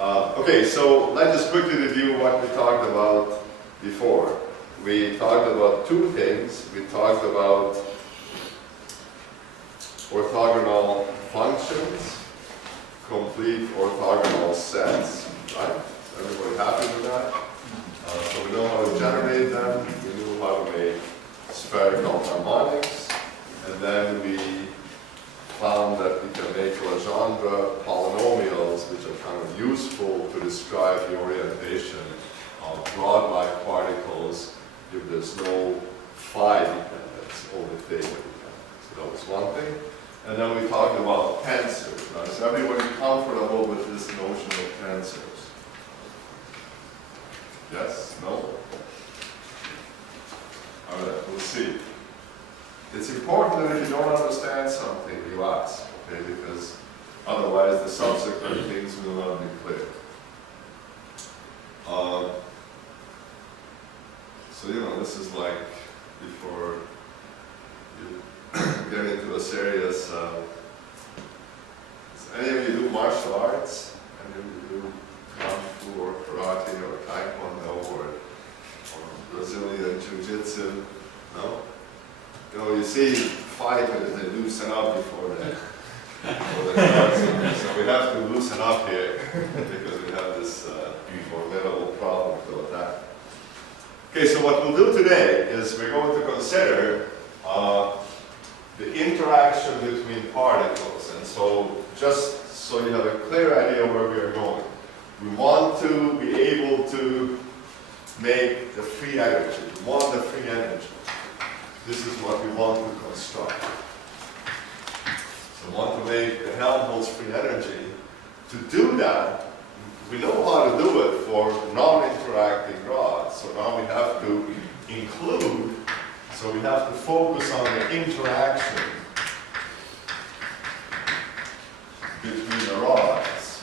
Okay, so let's just quickly review what we talked about before. We talked about two things. We talked about orthogonal functions, complete orthogonal sets, right? Is everybody happy with that? So we know how to generate them, we know how to make spherical harmonics, and then we found that we can make Legendre polynomials which are kind of useful to describe the orientation of rod-like particles if there's no phi dependence over theta dependence. So that was one thing. And then we talked about tensors. Now, is everybody comfortable with this notion of tensors? Yes? No? All right, we'll see. It's important that if you don't understand something, you ask, okay? Because otherwise the subsequent things will not be clear. So, you know, this is like before you get into a serious, so any of you do martial arts? Any of you do Kung Fu or Karate or Taekwondo or Brazilian Jiu-Jitsu? No? You know, you see fighters, they loosen up before they start something. So we have to loosen up here because we have this formidable problem with that. Okay, so what we'll do today is we're going to consider the interaction between particles. And so just so you have a clear idea where we are going, we want to be able to make the free energy. We want the free energy. This is what we want to construct. So we want to make the Helmholtz free energy. To do that, we know how to do it for non-interacting rods. So now we have to include, so we have to focus on the interaction between the rods.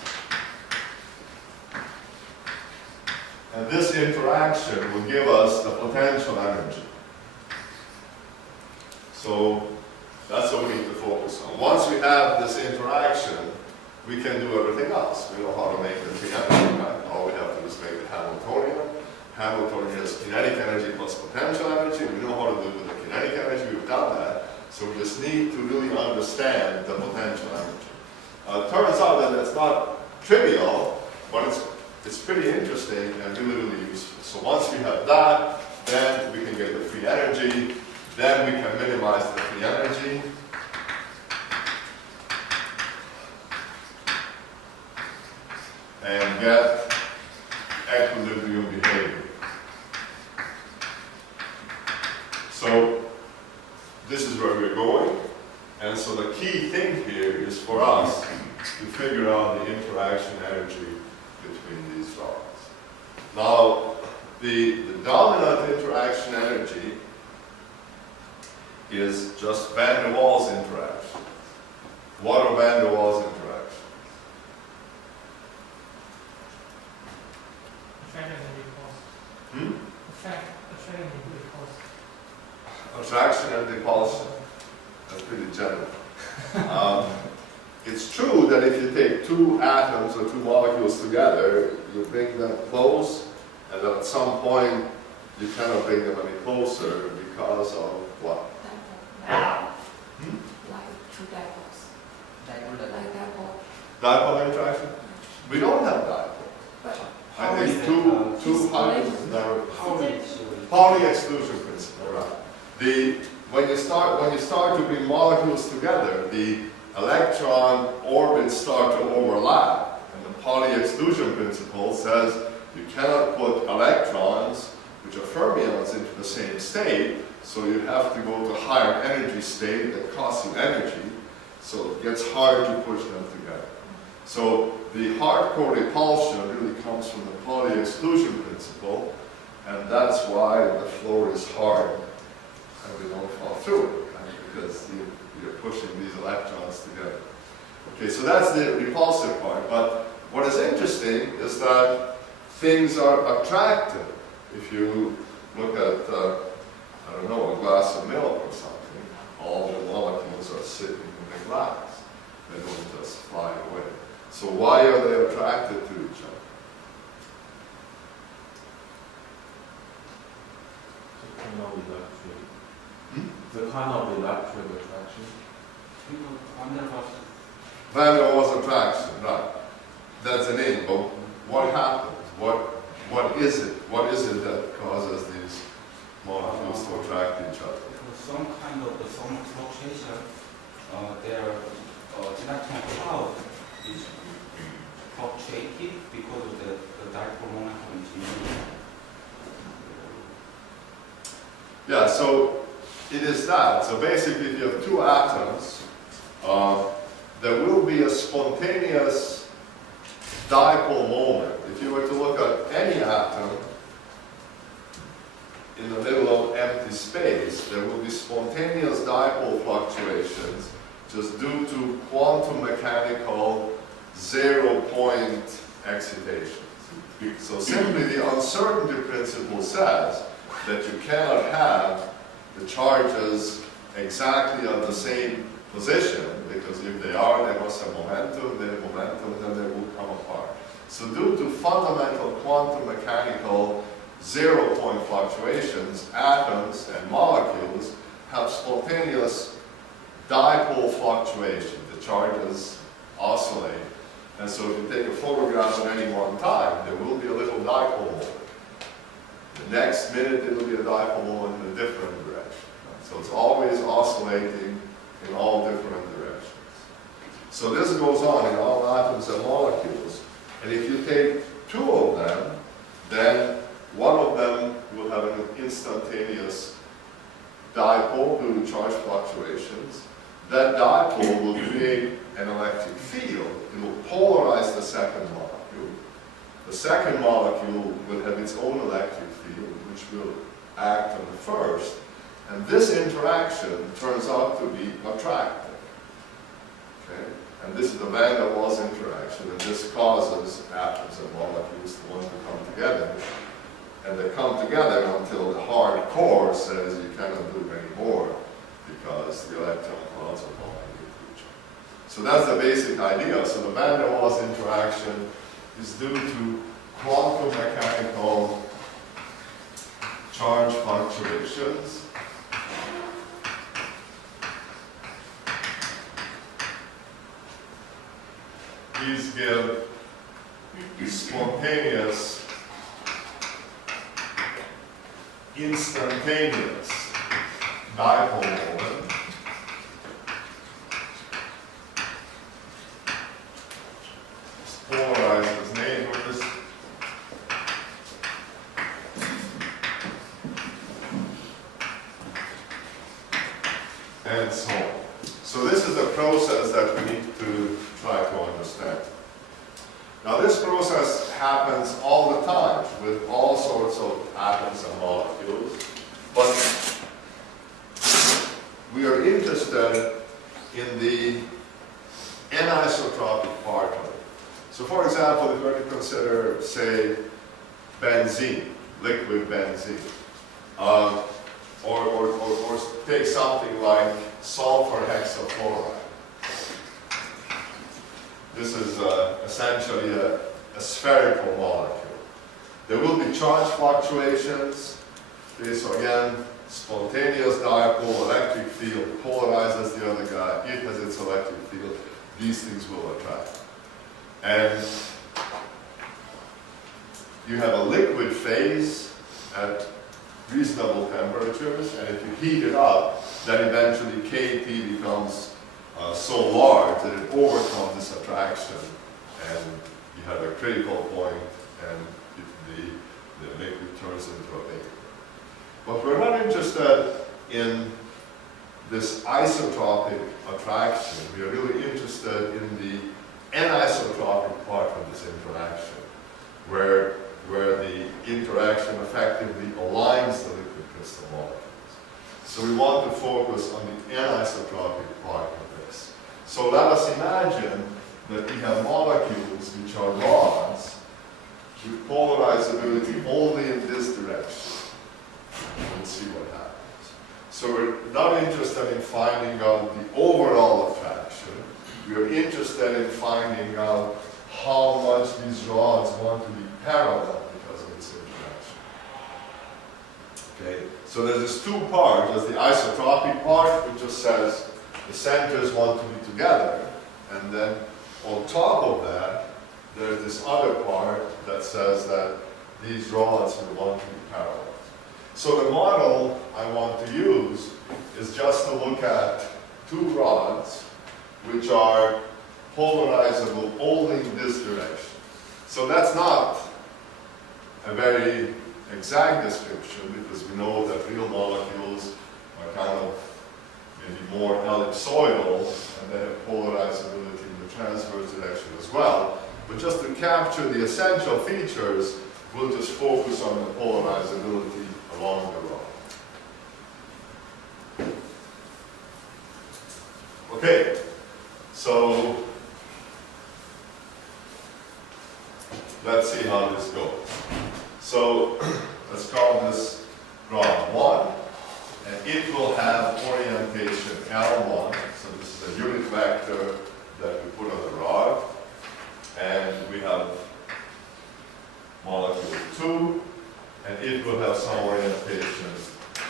And this interaction will give us the potential energy. So that's what we need to focus on. Once we have this interaction, we can do everything else. We know how to make the free energy, right? All we have to do is make the Hamiltonian. Hamiltonian is kinetic energy plus potential energy. We know how to do with the kinetic energy. We've done that. So we just need to really understand the potential energy. It turns out that it's not trivial, but it's pretty interesting and really, really useful. So once we have that, then we can get the free energy. Then we can minimize the free energy. And get equilibrium behavior. So this is where we're going. And so the key thing here is for us to figure out the interaction energy between these rods. Now, the dominant interaction energy is just van der Waals interaction. What are van der Waals interactions? Attraction and repulsion. That's pretty general. It's true that if you take two atoms or two molecules together, you bring them close, and then at some point you cannot bring them any closer because of what? Like two dipoles. Like dipole. Dipole interaction? We don't have dipole. I think two Pauli exclusion principle, right? When you start to bring molecules together, the electron orbits start to overlap, and the Pauli exclusion principle says you cannot put electrons, which are fermions, into the same state, so you have to go to a higher energy state that costs you energy, so it gets hard to push them together. So the hardcore repulsion really comes from the Pauli exclusion principle, and that's why the floor is hard and we don't fall through it, right? Because you're pushing these electrons together. Okay, so that's the repulsive part, but what is interesting is that things are attractive. If you look at, I don't know, a glass of milk or something, all the molecules are sitting in the glass. They don't just fly away. So why are they attracted to each other? The kind of electric attraction. Van der Waals attraction, right. That's the name, but what happens? What is it? What is it that causes these molecules to attract each other? Some kind of the thermal fluctuation, their electron cloud is fluctuated because of the dipole moment continuum. Yeah, so it is that. So basically, if you have two atoms, there will be a spontaneous dipole moment. If you were to look at any atom in the middle of empty space, there will be spontaneous dipole fluctuations just due to quantum mechanical zero-point excitations. So simply the uncertainty principle says that you cannot have the charges exactly at the same position, because if they are, they must have momentum, then they will come apart. So due to fundamental quantum mechanical zero-point fluctuations, atoms and molecules have spontaneous dipole fluctuation. The charges oscillate. And so if you take a photograph at any one time, there will be a little dipole moment. The next minute, it will be a dipole moment in a different direction. So it's always oscillating in all different directions. So this goes on in all atoms and molecules. And if you take two of them, then one of them will have an instantaneous dipole due to charge fluctuations. That dipole will create an electric field. It will polarize the second molecule. The second molecule will have its own electric field, which will act on the first. And this interaction turns out to be attractive. Okay? And this is the Van der Waals interaction, and this causes atoms and molecules to want to come together. And they come together until the hard core says you cannot do any more because the electron clouds are bonding to each other. So that's the basic idea. So the Van der Waals interaction is due to quantum mechanical charge fluctuations. These give spontaneous, instantaneous dipole moment. Polarize as neighbors. And so on. So this is the process that we need to try to understand. Now this process happens all the time with all sorts of atoms and molecules, but we are interested in the anisotropic part of it. So for example, if we were to consider, say, benzene, liquid benzene, or take something like sulfur hexafluoride. This is essentially a spherical molecule. There will be charge fluctuations. Okay, so again, spontaneous dipole, electric field, polarizes the other guy, it has its electric field, these things will attract. And you have a liquid phase at reasonable temperatures, and if you heat it up, then eventually KT becomes so large that it overcomes this attraction, and you have a critical point, and the liquid turns into a vapor. But we're not interested in this isotropic attraction. We are really interested in the anisotropic part of this interaction, where the interaction effectively aligns the liquid crystal molecules. So we want to focus on the anisotropic part of this. So let us imagine that we have molecules which are rods with polarizability only in this direction. We'll see what happens. So we're not interested in finding out the overall attraction. we are interested in finding out how much these rods want to be parallel because of this interaction. Okay, so there's this two parts. There's the isotropic part, which just says the centers want to be together, and then on top of that, there's this other part that says that these rods will want to be parallel. So the model I want to use is just to look at two rods which are polarizable only in this direction. So that's not a very exact description because we know that real molecules are kind of maybe more ellipsoidal and they have polarizability in the transverse direction as well. But just to capture the essential features, we'll just focus on the polarizability along the rod. Okay, so let's see how this goes. So let's call this rod 1, and it will have orientation L1. So this is a unit vector that we put on the rod, and we have molecule 2, and it will have some orientation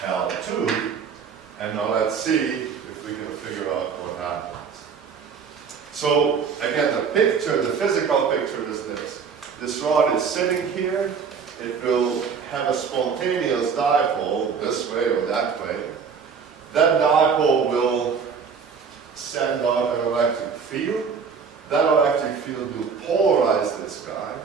L2. And now let's see if we can figure out what happens. So again, the picture, the physical picture is this. This rod is sitting here. It will have a spontaneous dipole this way or that way. That dipole will send out an electric field. That electric field will polarize this guy.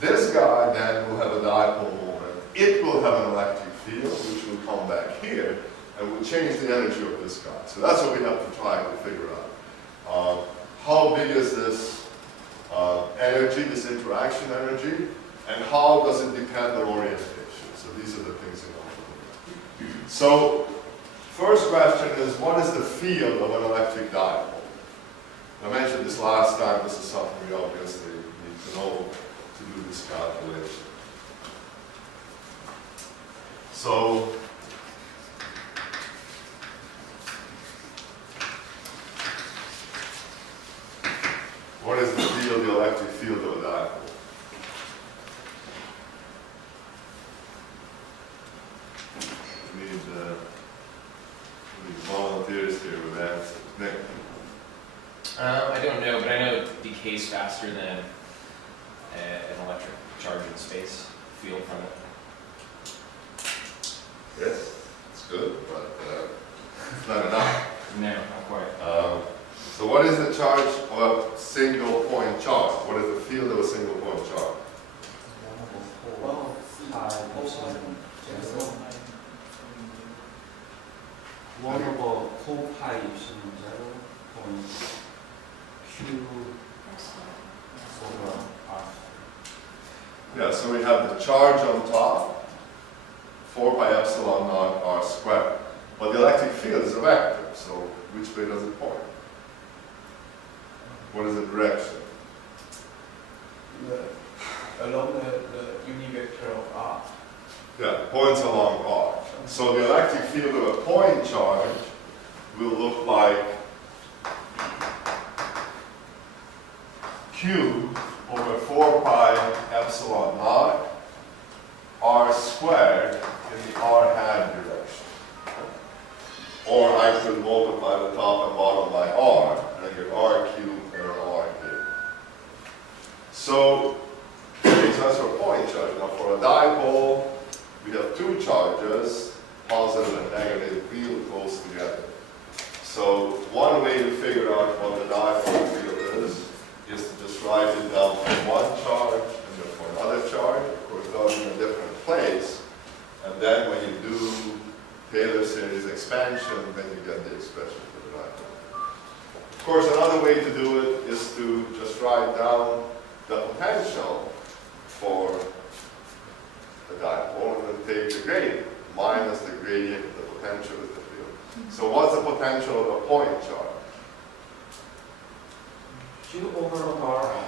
This guy then will have a dipole moment. It will have an electric field, which will come back here and will change the energy of this guy. So that's what we have to try to figure out. How big is this energy, this interaction energy, and how does it depend on orientation? So these are the things we want to look at. So first question is, what is the field of an electric dipole? I mentioned this last time. This is something we obviously need to know to do this calculation. So what is the field, the electric field of a dipole? We need volunteers here with answers. Nick? I don't know, but I know it decays faster than an electric charge in space, field from it. Yes, it's good, but it's not enough. No, not quite. So what is the charge of a single point charge? What is the field of a single point charge? One over 4 pi epsilon 0.q over r. Yeah, so we have the charge on top, 4 pi epsilon naught r squared. But the electric field is a vector, so which way does it point? What is the direction? Along the unit vector of R. Yeah, points along R. So the electric field of a point charge will look like Q over 4 pi epsilon naught R squared in the R hat direction. Or I could multiply the top and bottom by R, and I get R cubed and R here. So, okay, so that's for a point charge. Now for a dipole, we have two charges, positive and negative, field close together. So one way to figure out what the dipole field is to just write it down for one charge and then for another charge. Of course, those in a different place. And then when you do Taylor series expansion, then you get the expression for the dipole. Of course, another way to do it is to just write down the potential for the dipole and then take the gradient, minus the gradient of the potential of the field. So what's the potential of a point charge? Q over R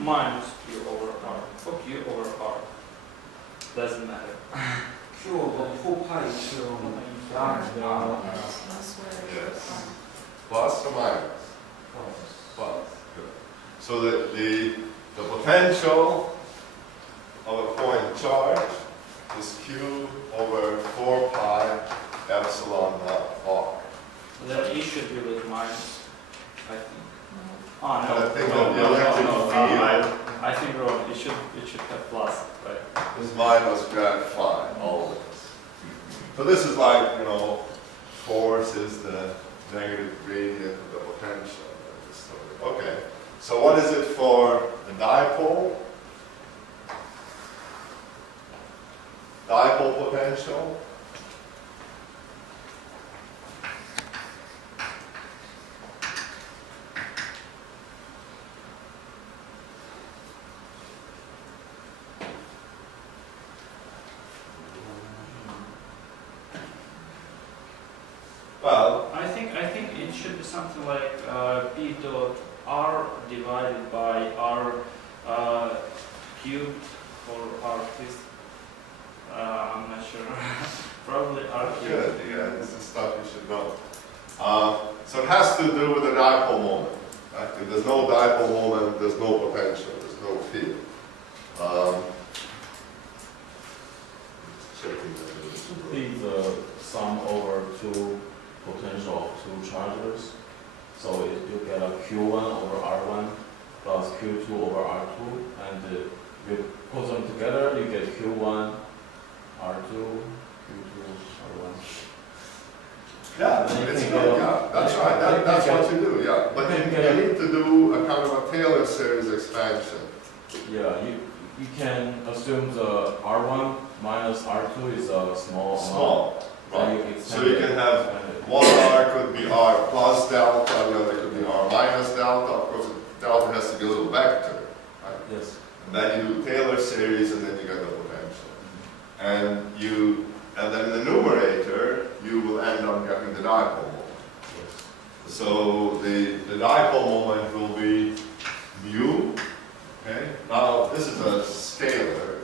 minus Q over R. For Q over R. Doesn't matter. q over 4 pi epsilon r. That's where Yes. Plus or minus? Plus. Good. So the potential of a point charge is Q over 4 pi epsilon naught R. Then E should be with minus, I think. No. Oh, no. And I think no, that the no, electric no, no, field I think wrong. It should have plus, right? is minus grad phi, always. So this is like, force is the negative gradient of the potential. Okay, so what is it for the dipole? Dipole potential? Well, I think it should be something like P dot R divided by R cubed or R fifth. I'm not sure. Probably R cubed. good, yeah, this is stuff you should know. So it has to do with the dipole moment. Right? If there's no dipole moment, there's no potential, there's no field. Just checking that. Be the sum over two potential of two charges. So you get a Q1 over R1 plus Q2 over R2, and you put them together, you get Q1, R2, Q2, R1. Yeah, it's good, yeah, that's right, that's what you do, yeah. But you need to do a kind of a Taylor series expansion. Yeah, you can assume the R1 minus R2 is a small amount. Small, Then right. you extend So you it, can have expand it. one R could be R plus delta, the other could be R minus delta. Of course, delta has to be a little vector, right? Yes. And then you do Taylor series, and then you get the potential. And then in the numerator, you will end up getting the dipole moment. Yes. So the dipole moment will be mu. Okay. Now this is a scalar,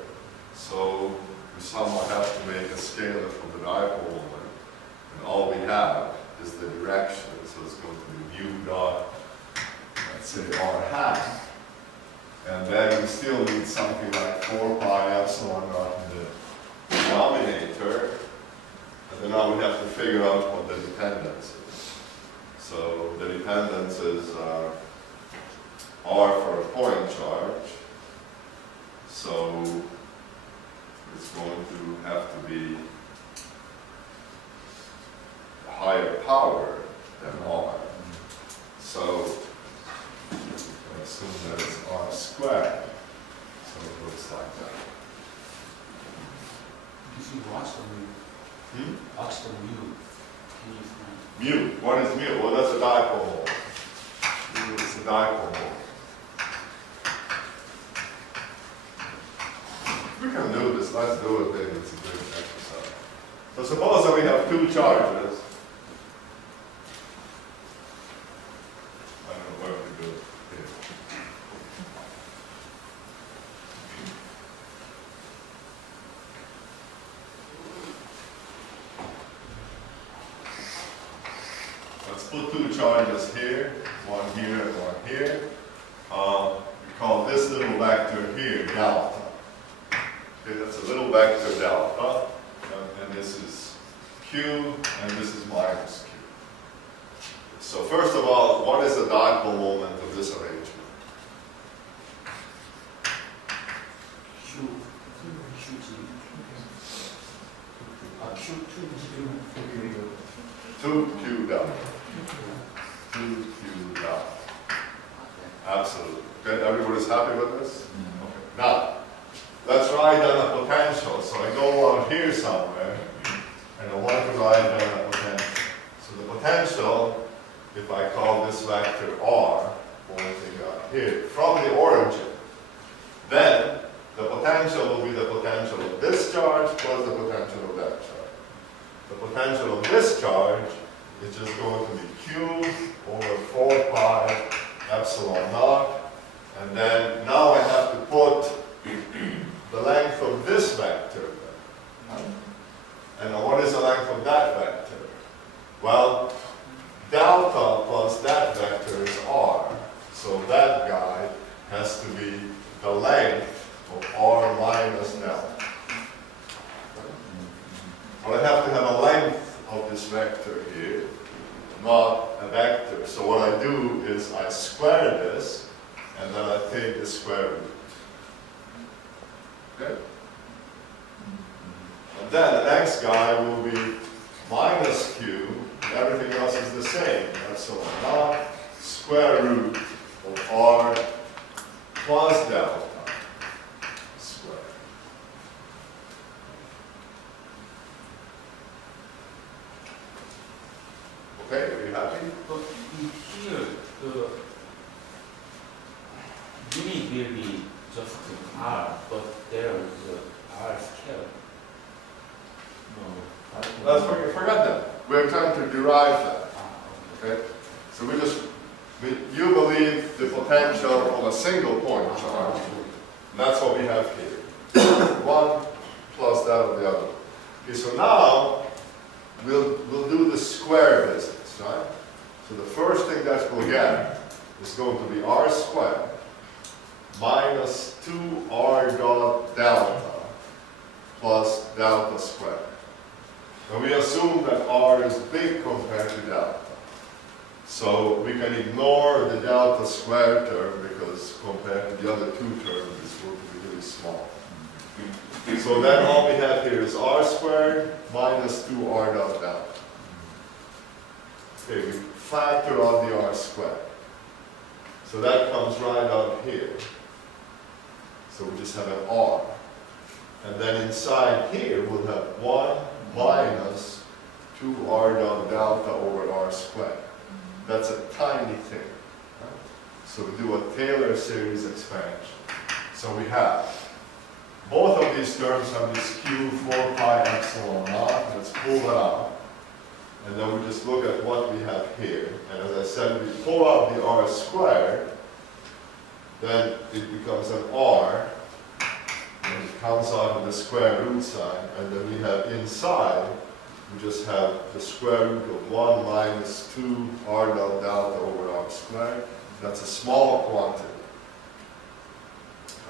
so we somewhat have to make a scalar from the dipole moment, and all we have is the direction. So it's going to be mu dot, let's say r hat, and then we still need something like 4 pi epsilon naught in the denominator, and then now we have to figure out what the dependence is. So the dependences are R for a point charge, so it's going to have to be a higher power than R. So I assume that it's R squared, so it looks like that. If you watch the mu, watch the mu, can you find? Mu, what is mu? Well, that's a dipole. Mu is a dipole. We can do this, let's do it, maybe it's a good exercise. So suppose that we have two charges. I don't know where to do it here. Let's put two charges here, one here and one here. We call this little vector here delta. Okay, that's a little vector delta, and this is q, and this is minus q. So first of all, what is the dipole moment of this arrangement? Q, Q, 2q delta. 2q delta. Absolutely. Okay, everybody's happy with this? Okay. Now, let's write down a potential. So I go out here somewhere, and I want to write down a potential. So the potential, if I call this vector r, pointing out here, from the origin, then the potential will be the potential of this charge plus the potential of that charge. The potential of this charge is just going to be q over 4 pi epsilon naught, and then now I have to put the length of this vector. And what is the length of that vector? Well, delta plus that vector is r. So that guy has to be the length of r minus delta. But I have to have a length of this vector here, not a vector. So what I do is I square this, and then I take the square root. Okay? And then the next guy will be minus q, and everything else is the same. And so not square root of r plus delta squared. Okay, are you happy? But in here, the unit will be just r, but there is r scale. No. Let's forget that. We're trying to derive that. Okay. Okay? So you believe the potential of a single point charge. And that's what we have here. One plus that of the other. Okay, so now we'll do the square business, right? So the first thing that we'll get is going to be r squared minus 2r dot delta plus delta squared. And we assume that r is big compared to delta. So we can ignore the delta squared term because compared to the other two terms, it's going to be really small. So then all we have here is r squared minus 2r dot delta. Okay, we factor out the r squared. So that comes right out here. So we just have an r. And then inside here we'll have 1 minus 2r dot delta over r squared. That's a tiny thing. Right? So we do a Taylor series expansion. So we have both of these terms have this q 4 pi epsilon naught. Let's pull that out. And then we just look at what we have here. And as I said, we pull out the r squared, then it becomes an r. And it comes out of the square root sign. And then we have inside, we just have the square root of 1 minus 2 r dot delta over r squared. That's a small quantity.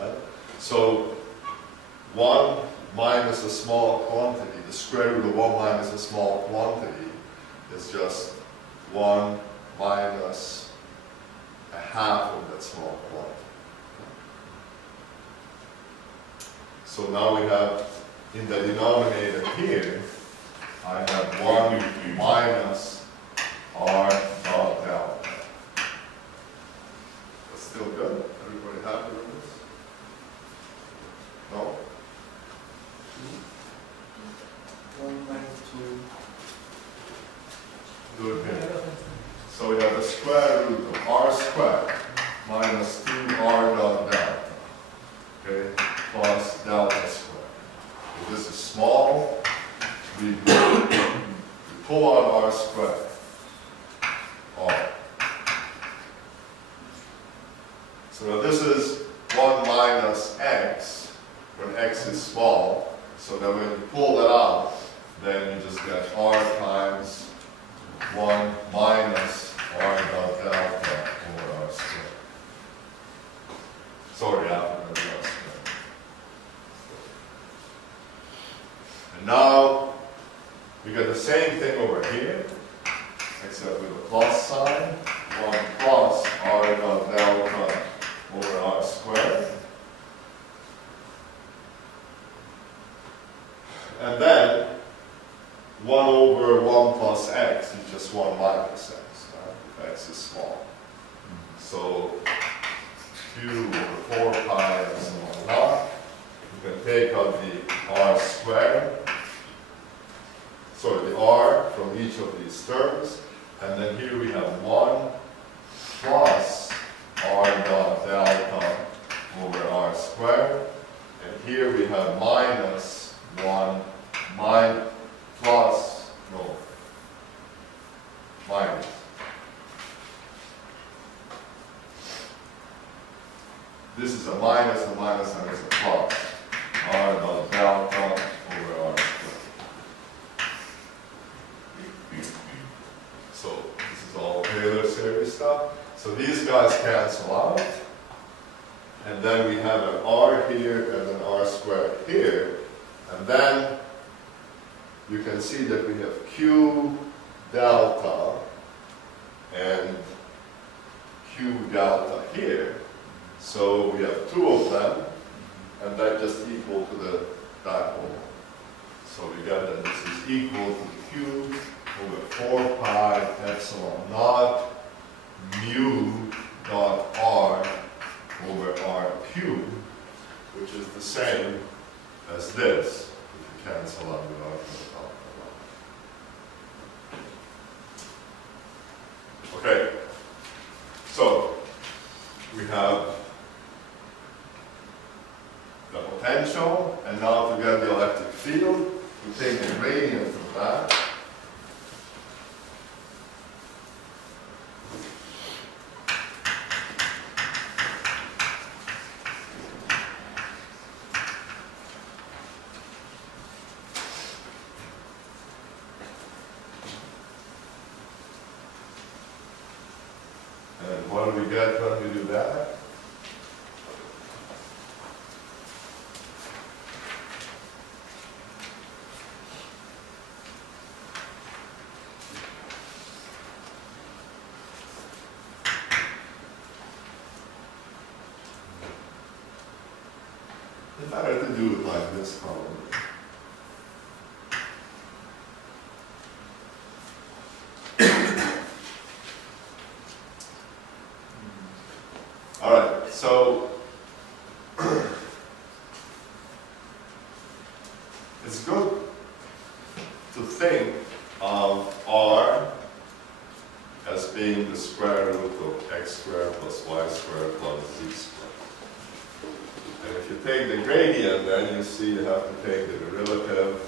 Right? So 1 minus a small quantity, the square root of 1 minus a small quantity is just 1 minus a half of that small quantity. So now we have, in the denominator here, I have 1 minus r dot delta. That's still good? Everybody happy with this? No? 1 minus 2. Do it here. So we have the square root of r squared minus 2r dot delta. Okay? Plus delta squared. If this is small, we pull out r squared. R. So now this is 1 minus x, when x is small. So then when you pull that out, then you just get r times 1 minus r dot delta over r squared. Sorry, after that r squared. And now we get the same thing over here, except with a plus sign. 1 plus r dot delta over r squared. And then 1 over 1 plus x is just 1 minus x, right? If x is small. So q over 4 pi epsilon naught. You can take out the r squared, sorry, the r from each of these terms. And then here we have 1 plus r dot delta over r squared. And here we have minus 1 minus. This is a minus, and is a plus. R dot delta over r squared. So this is So these guys cancel out. And then we have an R here and an R squared here. And then you can see that we have Q delta and Q delta here. So we have two of them, and that just equal to the dipole. So we get that this is equal to Q over 4 pi epsilon naught mu dot R over R cubed, which is the same as this, if you cancel out the R from the top of the line. Okay, so we have the potential, and now to get the electric field, we take the gradient of that. And what do we get when we do that? It's better to do it like this, probably. All right, so it's good to think of R as being the square root of x squared plus y squared plus z squared. And if you take the gradient, then you see you have to take the derivative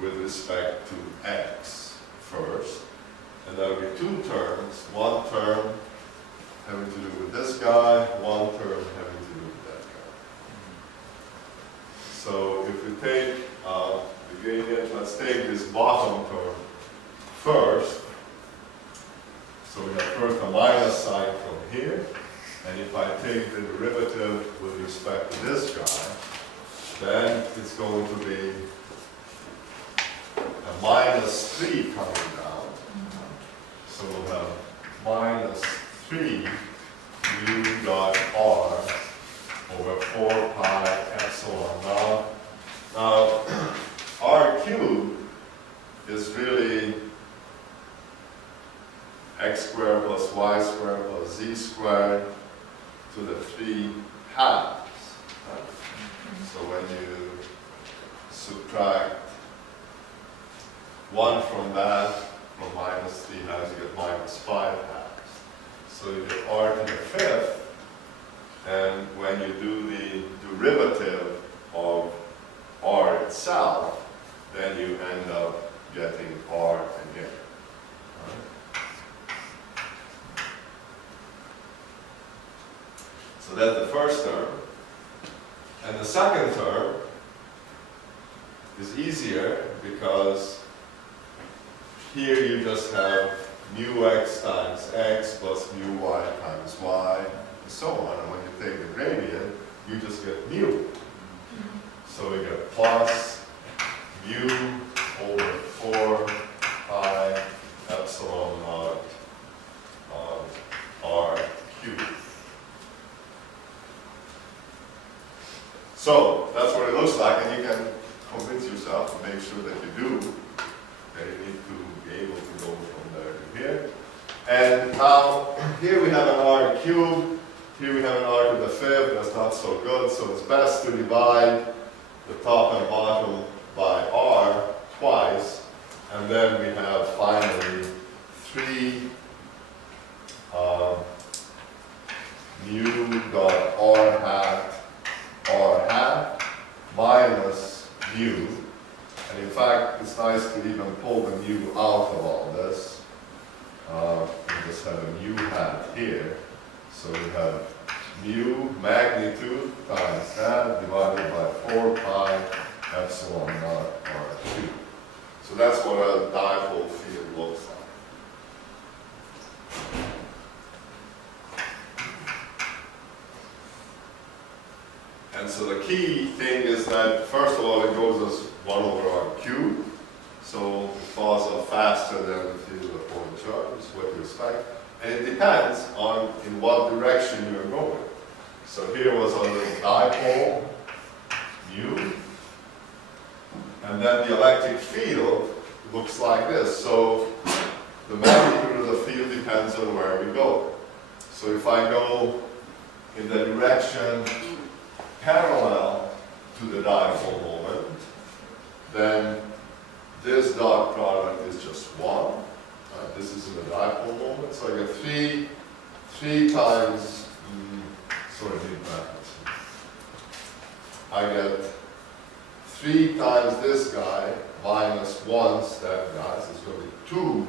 with respect to x first. And there will be two terms, one term having to do with this guy, one term having to do with that guy. So if we take the gradient, let's take this bottom term first. So we have first a minus sign from here, and if I take the derivative with respect to this guy, then it's going to be a minus 3 coming down. So we'll have minus 3 mu dot R over 4 pi epsilon naught. Now, R cubed is really x squared plus y squared plus z squared to the 3 halves. Right? So when you subtract 1 from that, from minus 3 halves, you get minus 5 halves. So you get R to the 5th, and when you do the derivative of R itself, then you end up getting R again. Right? So that's the first term. And the second term is easier because here you just have mu x times x plus mu y times y, and so on. And when you take the gradient, you just get mu. So we get plus mu over 4 pi epsilon naught R cubed. So that's what it looks like, and you can convince yourself to make sure that you do. Okay, you need to be able to go from there to here. And now, here we have an R cubed, here we have an R to the 5th, that's not so good, so it's best to divide the top and bottom by R twice, and then we have finally 3 mu dot R hat minus mu. And in fact, it's nice to even pull the mu out of all this. We just have a mu hat here. So we have mu magnitude times that divided by 4 pi epsilon naught R cubed. So that's what a dipole field looks like. And so the key thing is that, first of all, it goes as 1 over r cubed. So it falls off faster than the field of point charge, is what you expect. And it depends on in what direction you're going. So here was a little dipole, mu. And then the electric field looks like this. So the magnitude of the field depends on where we go. So if I go in the direction parallel to the dipole moment, then this dot product is just 1. Right? This is in the dipole moment. So I get 3 times, sorry, I get 3 times this guy minus 1 step guy. So it's going to be 2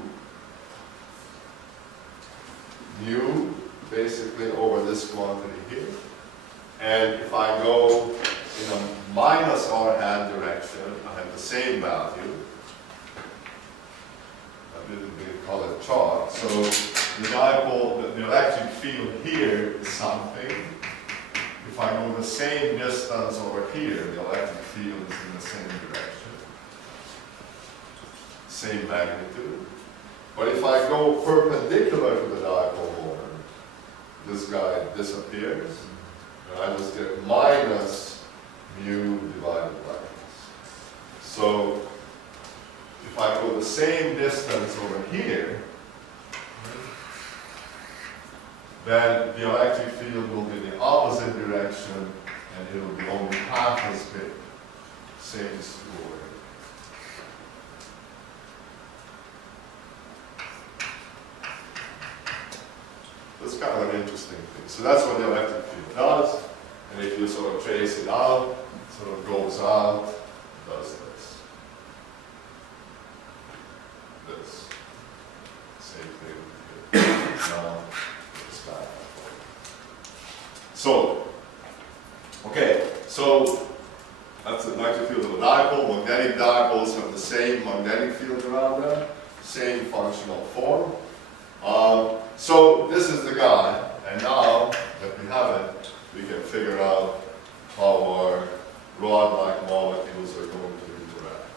mu basically over this quantity here. And if I go in a minus r hat direction, I have the same value. We call it charge. So the dipole, the electric field here is something. If I go the same distance over here, the electric field is in the same direction, same magnitude. But if I go perpendicular to the dipole moment, this guy disappears, and I just get minus mu divided by this. So if I go the same distance over here, then the electric field will be in the opposite direction, and it will be only half as big. Same as over here. That's kind of an interesting thing. So that's what the electric field does, and if you sort of trace it out, it sort of goes out, does this. This. Same thing here. Now, it's back. So, okay, so that's the electric field of a dipole. Magnetic dipoles have the same magnetic field around them, same functional form. So this is the guy, and now that we have it, we can figure out how our rod-like molecules are going to interact.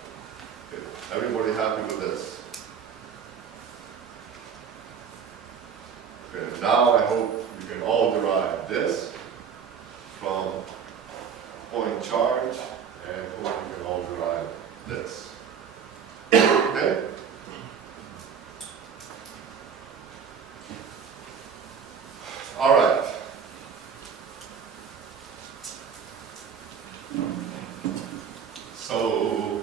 Okay. Everybody happy with this? Okay, now I hope you can all derive this from point charge, and hope you can all derive this. Okay? All right. So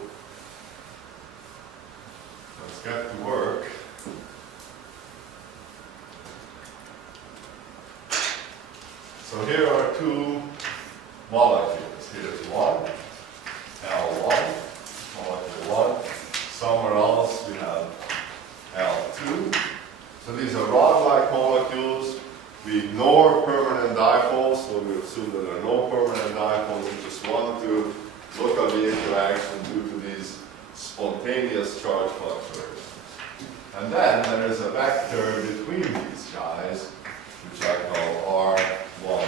let's get to work. So here are 2 molecules. Here's 1, L1, molecule 1. Somewhere else we have L2. So these are rod-like molecules. We ignore permanent dipoles, so we assume that there are no permanent dipoles. We just want to look at the interaction due to these spontaneous charge fluctuations. And then there is a vector between these guys, which I call R12.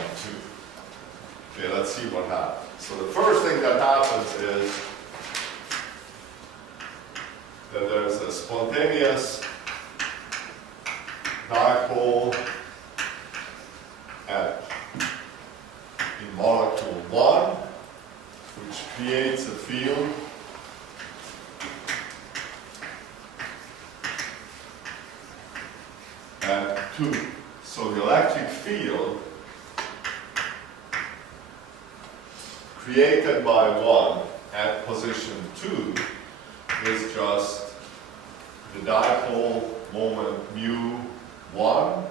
Okay, let's see what happens. So the first thing that happens is that there's a spontaneous dipole in molecule 1, which creates a field at 2. So the electric field created by 1 at position 2 is just the dipole moment mu 1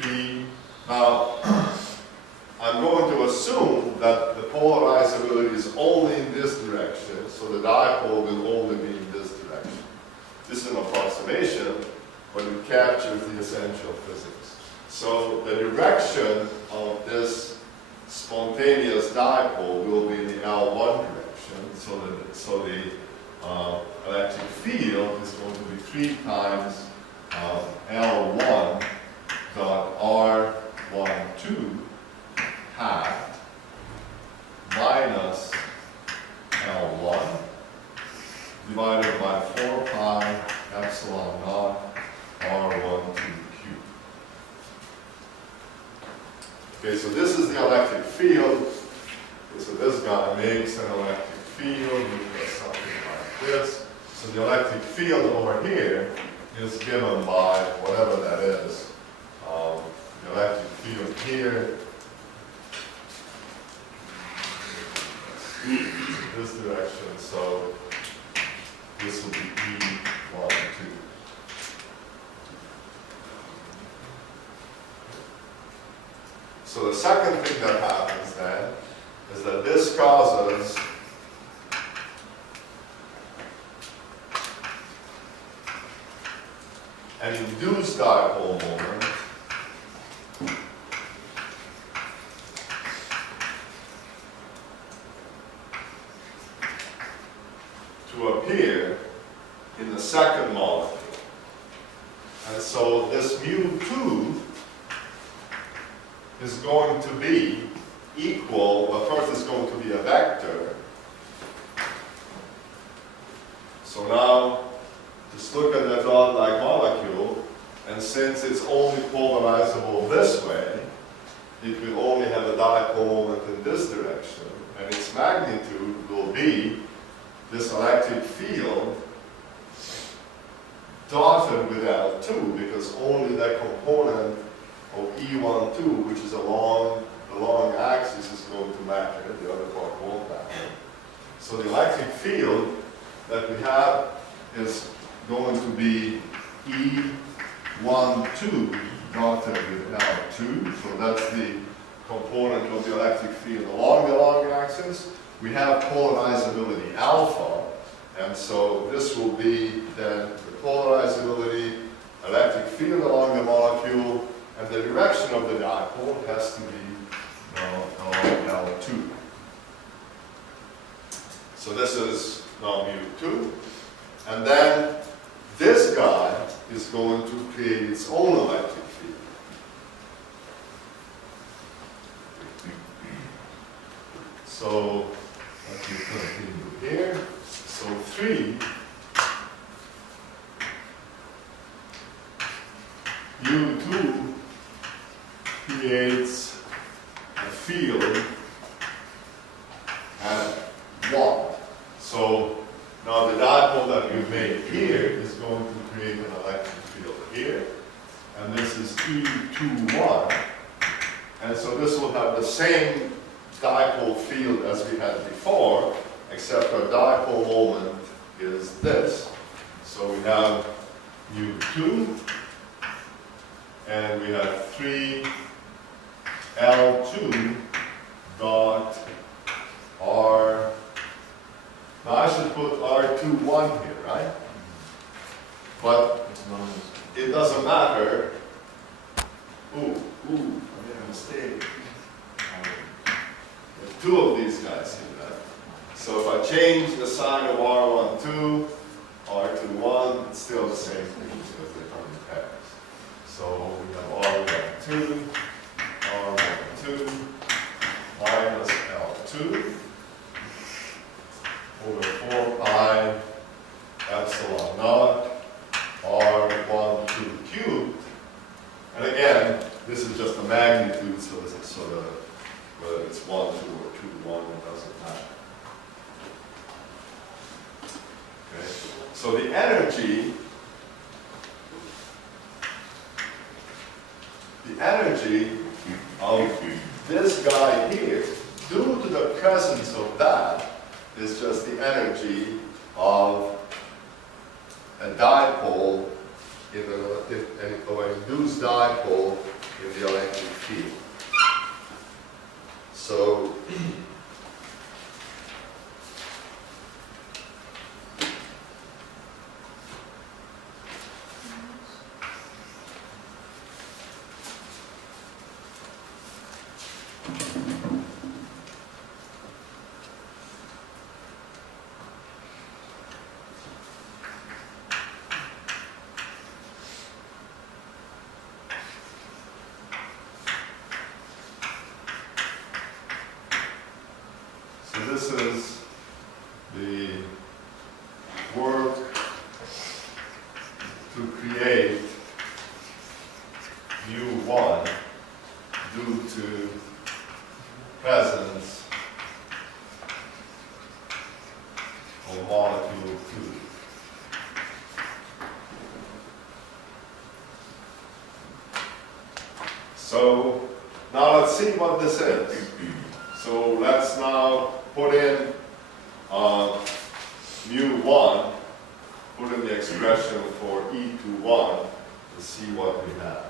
3. Now, I'm going to assume that the polarizability is only in this direction, so the dipole will only be in this direction. This is an approximation, but it captures the essential physics. So the direction of this spontaneous dipole will be in the L1 direction, so the electric field is going to be 3 times L1 dot R Okay, so this is the electric field. So this guy makes an electric field, which does something like this. So the electric field over here is given by whatever that is. The electric field here, this direction, so this will be E1, 2. So the second thing that happens then is that this causes an induced dipole moment to appear in the second molecule. And so this mu2 is going to be equal, well, first it's going to be a vector. So now, just look at that rod-like molecule, and since it's only polarizable this way, it will only have a dipole moment in this direction, and its magnitude will be this electric field dotted with L2, because only that component of E12, which is along the long axis, is going to matter, the other part won't matter. So the electric field that we have is going to be E12 dotted with L2, so that's the component of the electric field along the long axis. We have polarizability alpha, and so this will be then the polarizability electric field along the molecule, and the direction of the dipole has to be along L2. So this is now mu2, and then this guy is going to create its own electric field. So let me continue here. So 3 mu2 creates a field at 1. So now the dipole that we've made here is going to create an electric field here, and this is E21, and so this will have the same dipole field as we had before, except our dipole moment is this. So we have mu2, and we have 3 L2 dot R. Now I should put R21 here, right? But it doesn't matter. Ooh, I made a mistake. There's 2 of these guys here, right? So if I change the sign of R12, R21, it's still the same thing because they come in pairs. So we have R12, R12 minus L2 over 4 pi epsilon naught R12 cubed. And again, this is just the magnitude, so this is sort of, whether it's 1, 2, or 2, 1, it doesn't matter. Okay. So the energy of this guy here, due to the presence of that, is just the energy of a dipole or an induced dipole in the electric field. So this is the work to create mu1 due to presence of molecule 2. So now let's see what this is. So let's now put in mu1, put in the expression for E21 to see what we have.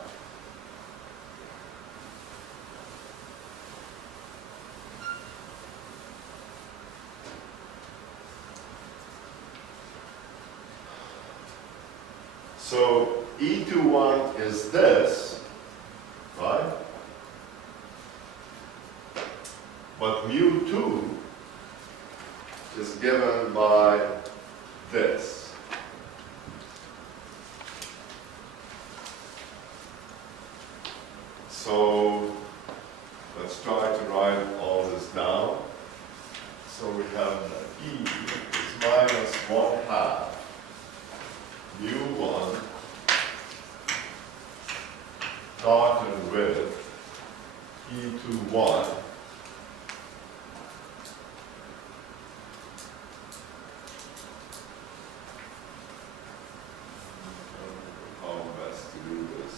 So E21 is this, right? But mu2 is given by this. So let's try to write all this down. So we have that E is minus 1/2 mu1 dotted with E21 how best to do this.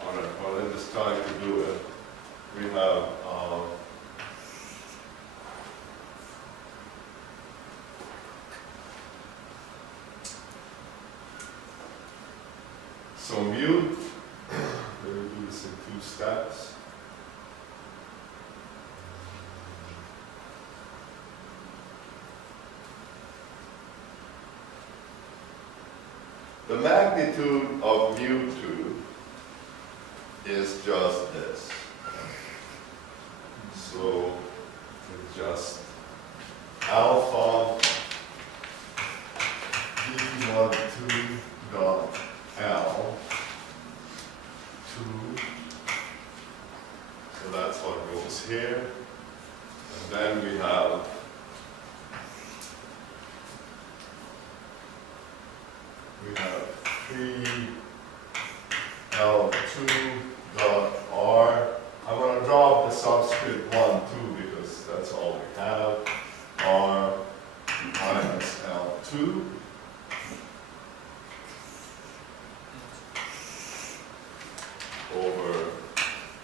Alright, well in this time to do it, we have so mu, let me do this in 2 steps. The magnitude of mu2 is just this. So it's just alpha d12 dot L 2. So that's what goes here. And then we have three L2 dot R. I'm going to drop the subscript 1, 2 because that's all we have. R minus L2 over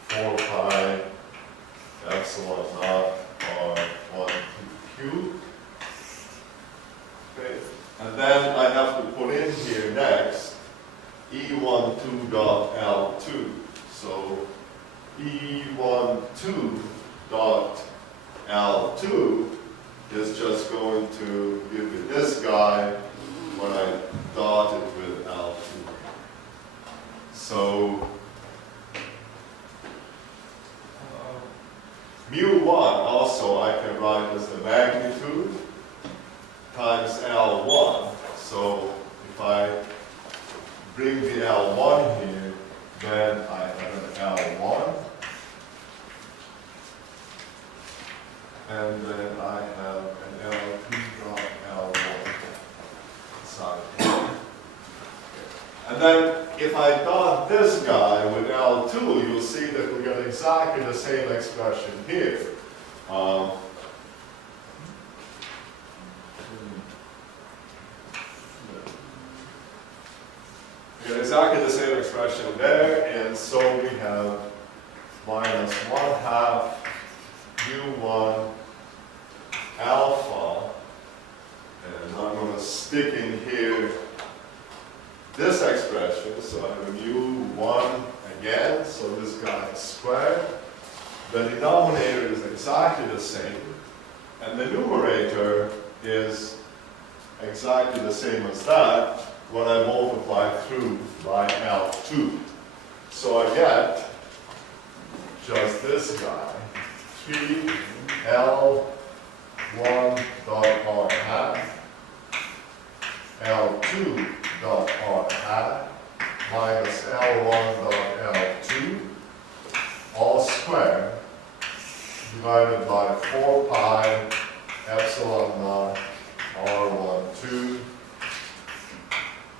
4 pi epsilon naught R1 cubed. Okay. And then I have to put in here next E12 dot L2. So E12 dot L2 is just going to give me this guy when I dot it with L2. So mu1 also I can write as the magnitude times L1. So if I bring the L1 here, then I have an L1. And then I have an L2 dot L1 inside here. And then if I dot this guy with L2, you'll see that we get exactly the same expression here. We get exactly the same expression there, and so we have minus 1/2 mu1 alpha, and I'm going to stick in here this expression, so I have a mu1 again, so this guy is squared. The denominator is exactly the same, and the numerator is exactly the same as that when I multiply through by L2. So I get just this guy, 3L1 dot R hat, L2 dot R hat, minus L1 dot L2, all squared, divided by 4 pi epsilon naught R 2 to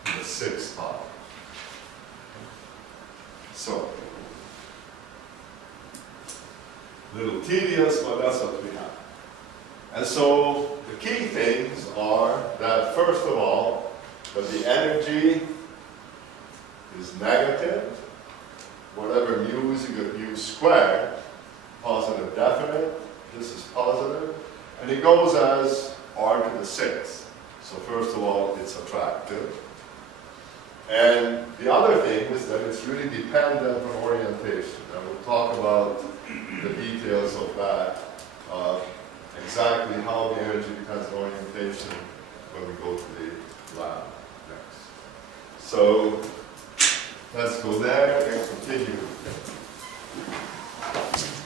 the 6th power. So, a little tedious, but that's what we have. And so, the key things are that, first of all, that the energy is negative. Whatever mu is, you get mu squared, positive definite. This is positive. And it goes as r to the 6th. So first of all, it's attractive. And the other thing is that it's really dependent on orientation. And we'll talk about the details of that, exactly how the energy depends on orientation when we go to the lab next. So let's go there and continue.